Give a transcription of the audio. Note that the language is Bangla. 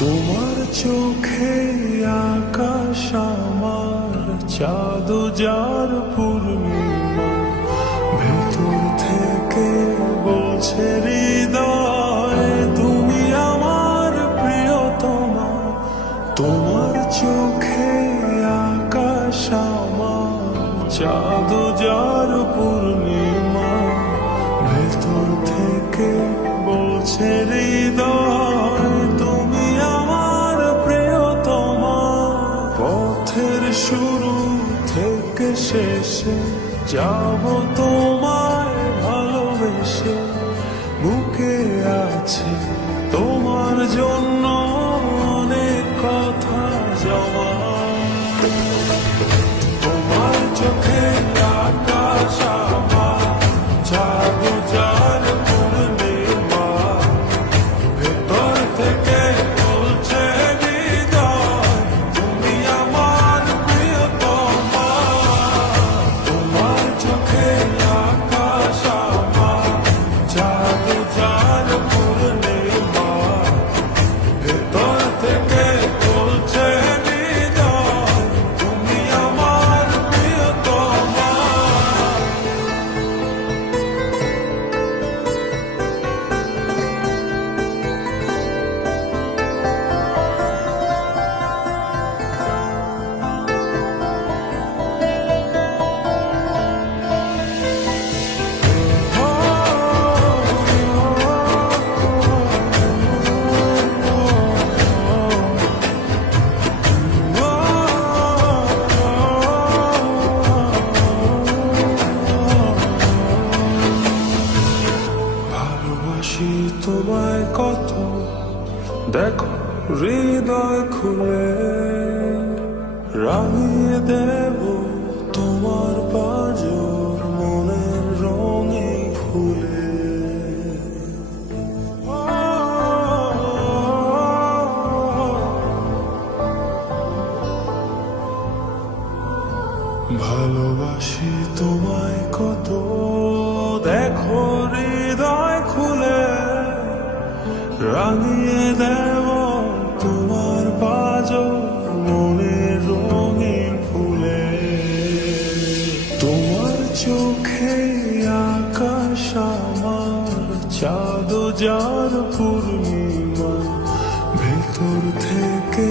তোমার চোখে আকাশ আমার চাঁদ যার পূর্ণিমা, ভেতর থেকে বলছে হৃদয় তুমি আমার প্রিয়তমা। তোমার চোখে আকাশ আমার চাঁদ যার পূর্ণিমা, ভেতর থেকে বলছে হৃদয় তুমি আমার প্রিয়তমা। পথের শুরু থেকে শেষে যাব তোমায় ভালোবেসে, বুকে আছে তোমার জন্য অনেক কথা জমা। তোমার চোখে আকাশ আমার চাঁদ যার পূর্ণিমা, ভেতর থেকে বলছে হৃদয় তুমি আমার প্রিয়তমা। তোমার চোখে আকাশ আমার চাঁদ যার পূর্ণিমা, ভেতর থেকে বলছে হৃদয় তুমি আমার প্রিয়তমা। ভালোবাসি তোমায় কত, দেখো হৃদয় খুলে রাঙিয়ে দেব তোমার পাঁজর মনের রঙে ফুলে। ভালোবাসি তোমায় কত, দেখো হৃদয় খুলে রাঙিয়ে দেব তোমার পাঁজর মনের রঙিন ফুলে। তোমার চোখে আকাশ আমার চাঁদ যার পূর্ণিমা, ভেতর থেকে